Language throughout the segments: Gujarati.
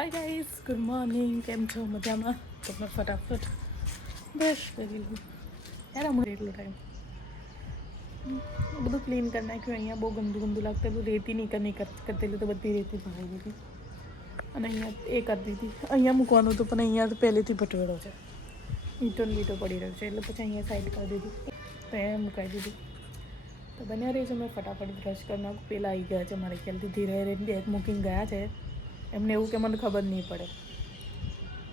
Hi guys, good morning. કેમ છો? મજામાં? તો મેં ફટાફટ બ્રશ કરી લઉં. યાર અમારે એટલો ટાઈમ બધું ક્લીન કરી નાખ્યું. અહીંયા બહુ ગંદુ ગંદુ લાગતું. રેતી નહીં કરતેલું તો બધી રેતી ભરાઈ દીધી. અને અહીંયા એ કરી દીધી. અહીંયા મૂકવાનું હતું પણ અહીંયા તો પહેલેથી ભટવેડો છે. ઈંટો ને બીટો પડી રહ્યો છે એટલે પછી અહીંયા સાઈડ કરી દીધી. તો એ મુકાઈ દીધી. તો બન્યા રહી છે. મેં ફટાફટ બ્રશ કરી નાખું. પહેલાં આવી ગયા છે મારે ખ્યાલથી. ધીરે બેગ મૂકીને ગયા છે. એમને એવું કે મને ખબર નહીં પડે,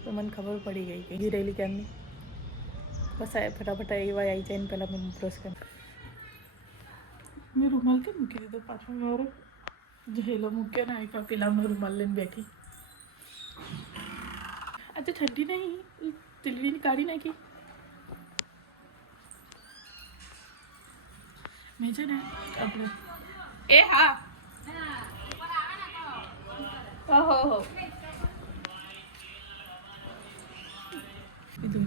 તો મને ખબર પડી ગઈ કે ગીરેલી કેમની. બસ આ ફટાફટ એવા આવી જાય ને પહેલાં મેં બ્રશ કરી. મેં રૂમાલ કેમ મૂકી દીધો પાછો? મારો હેલો મૂક્યો ને એક પેલા મેં રૂમાલ લઈને બેઠી. આજે ઠંડી નહીં, તિલવીને કાઢી નાખી. મેં છે ને આપણે એ હા ઓહો બધું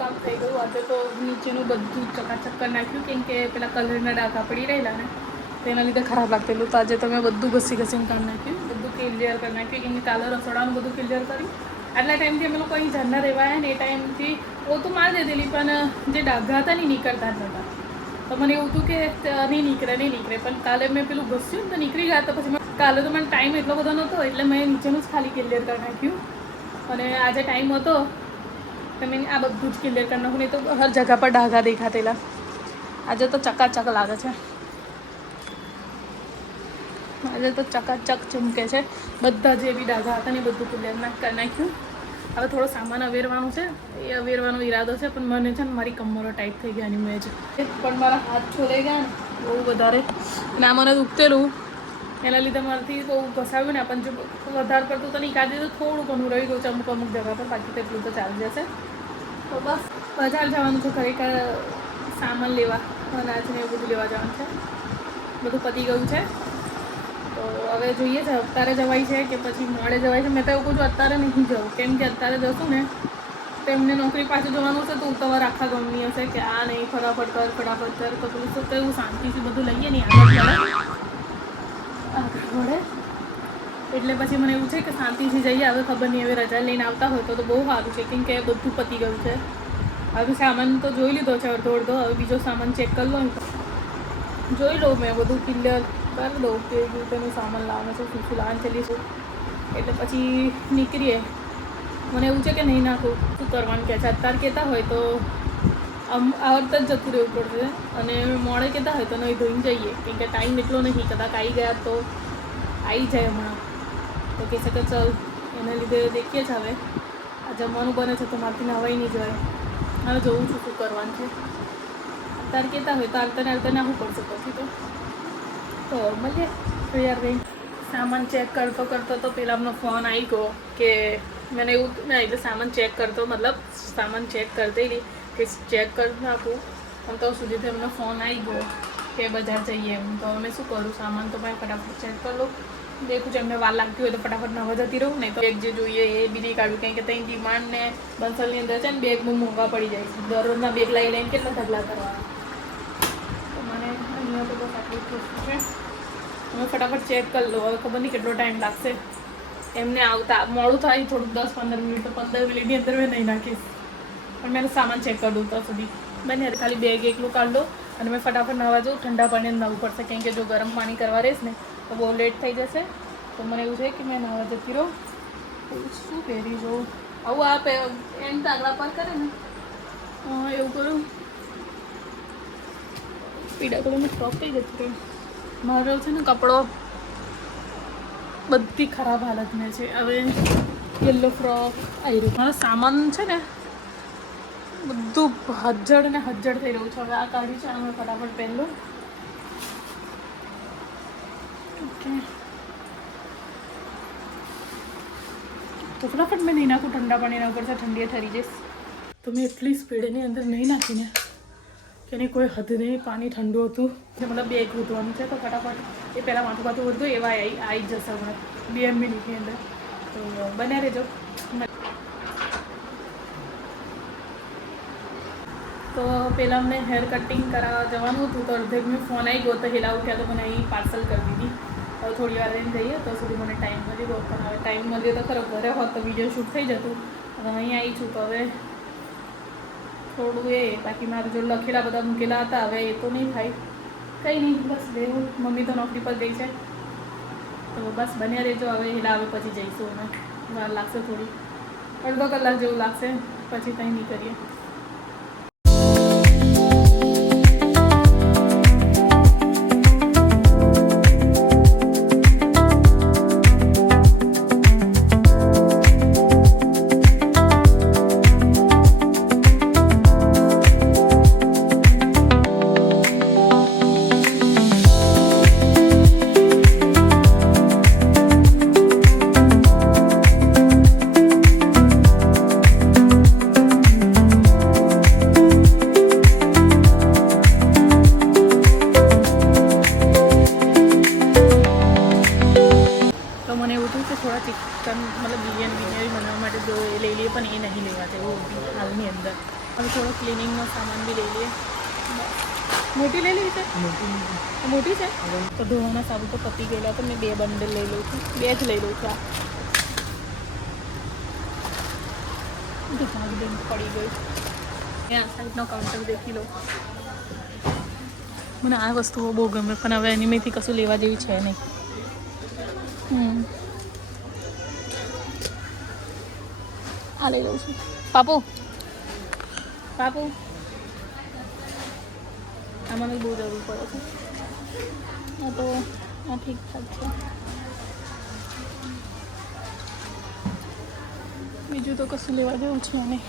કામ થઈ ગયું. આજે તો નીચેનું બધું ચકાચક કરી નાખ્યું કેમ કે પેલા કલરના ડાઘા પડી રહેલા ને તેના લીધે ખરાબ લાગતેલું. તો આજે તો મેં બધું ઘસીને કાઢી નાખ્યું, બધું ક્લિયર કરી નાખ્યું કેમ કે કાલે રસોડાનું બધું ક્લિયર કર્યું. આટલા ટાઈમથી અમે લોકો અહીં ઝરના રહેવાયા ને એ ટાઈમથી પોતું મારી દીધેલી પણ જે ડાઘા હતા ને નીકળતા જ નહોતા. તો મને એવું હતું કે નહીં નીકળે પણ કાલે મેં પેલું ઘસ્યું ને તો નીકળી ગયા. તો પછી કાલે તો મને ટાઈમ એટલો બધો નહોતો એટલે મેં નીચેનું જ ખાલી ક્લિયર કરી નાખ્યું. અને આજે ટાઈમ હતો તો મેં આ બધું જ ક્લિયર કરી નાખ્યું. નહીં તો હર જગ્યા પર ડાઘા દેખાતેલા. આજે તો ચકાચક લાગે છે. આજે તો ચકાચક ચમકે છે. બધા જે બી ડાઘા હતા ને એ બધું ક્લિયર કરી નાખ્યું. હવે થોડો સામાન અવેરવાનું છે, એ અવેરવાનો ઈરાદો છે. પણ મને છે ને મારી કમરો ટાઈટ થઈ ગયા ની મેં જ પણ મારા હાથ છોલાઈ ગયા ને બહુ વધારે. અને આ મને દુખતેલું એના લીધે મારાથી બહુ ઘસાવ્યું ને. પણ જો વધારે પડતું તો નહીં કાઢી તો થોડું ઘણું રહી ગયું છે અમુક જગ્યા પર. બાકી તો એટલું તો ચાલી જશે. તો બસ બજાર જવાનું છે ખરેખર સામાન લેવા, અનાજ ને એવું બધું લેવા જવાનું છે. બધું પતી ગયું છે. તો હવે જોઈએ છે અત્યારે જવાય છે કે પછી મોડે જવાય છે. મેં તો એવું કહું છું અત્યારે નહીં જવું કેમ કે અત્યારે જશું ને તો એમને નોકરી પાછું જવાનું છે. તો તમારે આખા ગમની હશે કે આ નહીં ફટાફટ કર તો પેલું તો એવું શાંતિથી બધું લઈએ નહીં આગળ વડે. એટલે પછી મને એવું છે કે શાંતિથી જઈએ. હવે ખબર નહીં હવે રજા લઈને આવતા હોય તો બહુ સારું છે કેમ કે બધું પતી ગયું છે. હવે સામાન તો જોઈ લીધો છે અડધો. હવે બીજો સામાન ચેક કરી લો જોઈ લઉં. મેં બધું ક્લિયર કરી દઉં કે તેનું સામાન લાવવાનું છે, શું લાવવાનું ચાલીશું. એટલે પછી નીકળીએ. મને એવું છે કે નહીં નાખું શું કરવાનું કહે છે. અત્યારે કહેતા હોય તો આવડત જ જતું રહેવું પડશે અને મોડે કહેતા હોય તો નહીં ધોઈને જઈએ કેમ કે ટાઈમ એટલો નહીં. કદાચ આવી ગયા તો આવી જાય હમણાં તો કહે છે કે ચાલ એના લીધે દેખીએ છે. હવે આ જમવાનું બને છે તો મારથી નવાઈ નહીં જાય. હવે જોઉં છું શું કરવાનું છે. અત્યારે કહેતા હોય તો આવતા નાખવું પડશે પછી તો મળીએ તૈયાર રહી. સામાન ચેક કરતો તો પેલા એમનો ફોન આવી ગયો કે મને એવું ના એટલે સામાન ચેક કરતો મતલબ સામાન ચેક કરતી હતી કે ચેક કરી નાખું. પણ તો સુધીથી એમનો ફોન આવી ગયો કે બજાર જઈએ એમ. તો અમે શું કરું સામાન તો મેં ફટાફટ ચેક કરી લઉં. દેખું છું એમને વાર લાગતી હોય તો ફટાફટ નવા જતી રહું. નહીં તો બેગ જે જોઈએ એ બી નહીં કાઢું કેમ કે ત્યાં ડિમાન્ડ ને બંસલની અંદર છે ને બેગ બહુ મોંઘા પડી જાય છે. દરરોજના બેગ લઈને કેટલા ઢગલા કરવાના. તો મને અહીંયા તો બસ આટલું ખુશ છે. હું ફટાફટ ચેક કરી લો. હવે ખબર નહીં કેટલો ટાઈમ લાગશે એમને આવતા. મોડું થાય થોડુંક 10-15 મિનિટ તો 15 મિનિટની અંદર મેં નહીં નાખીશ. પણ મેં સામાન ચેક કરી દઉં ત્યાં સુધી બને ખાલી બેગ એકલું કાઢ લો અને મેં ફટાફટ નવા જાઉં. ઠંડા પાણી નવું પડશે કેમ કે જો ગરમ પાણી કરવા રહીશ ને તો બહુ લેટ થઈ જશે. તો મને એવું છે કે મેં નવા જતી રહું. શું પહેરી જોઉં આવું આ એમ તાગડા પર કરે ને એવું કરું. પીડા કલરનું ફ્રોક થઈ જતી રહી. મારો છે ને કપડો બધી ખરાબ હાલતમાં છે. હવે યલો ફ્રોક આવી રહ્યું. મારો સામાન છે ને બધું હજ્જડ થઈ રહ્યું છે. હવે આ કાઢી છે અમે ફટાફટ પહેલું. ઓકે તો ફટાફટ મેં નહીં નાખું. ઠંડા પાણી ના પડશે ઠંડી ઠરી જઈશ. તો મેં એટલી સ્પીડની અંદર નહીં નાખીને કે એની કોઈ હદ નહીં. પાણી ઠંડુ હતું જે મતલબ બેગ વધવાનું છે તો ફટાફટ એ પહેલાં માથું વધતું એવા આવી જશે હમણાં 2 મિનિટની અંદર. તો બન્યા રહેજો. તો પહેલાં અમને હેર કટિંગ કરાવવા જવાનું હતું તો અડધે મેં ફોન આવી ગયો તો હેલા ઉઠ્યા તો મને અહીં પાર્સલ કરી દીધી. હવે થોડી વાર રહીને જઈએ તો સુધી મને ટાઈમ મળી ગયો, પણ હવે ટાઈમ મળ્યો તો ખરો, ઘરે હોત તો વિડીયો શૂટ થઈ જતું. હવે અહીં આવી છું તો હવે થોડું બાકી મારું જો લખેલા બધા મૂકેલા હતા હવે એ તો નહીં થાય, કંઈ નહીં, બસ રહેવું. મમ્મી તો નોકરી પર ગઈ છે તો બસ બન્યા રહેજો. હવે હેલા આવે પછી જઈશું, અમે વાર લાગશે થોડી, અડધો કલાક જેવું લાગશે, પછી કંઈ નહીં કરીએ. થોડા ચિકન મતલબ બિરયાની બનાવવા માટે જો એ લઈ લઈએ, પણ એ નહીં લેવા જેવું હાલની અંદર. હવે થોડો ક્લિનિંગનો સામાન બી લઈ લઈએ. મોટી લઈ લેવી છે, મોટી છે તો ધોવાના સાબુ તો પતી ગયેલા તો મેં 2 બંડલ લઈ લઉં છું, 2 જ લઈ લઉં છું. આ પડી ગયું. આ સાઈડનો કાઉન્ટર દેખી લો. મને આ વસ્તુઓ બહુ ગમે, પણ હવે એની મેથી કશું લેવા જેવી છે નહીં. આ લઈ લઉં છું. પાપુ આમાં બહુ જરૂર પડે છે. આ તો આ ઠીકઠાક છે. બીજું તો કશું લેવા જેવું છે નહીં.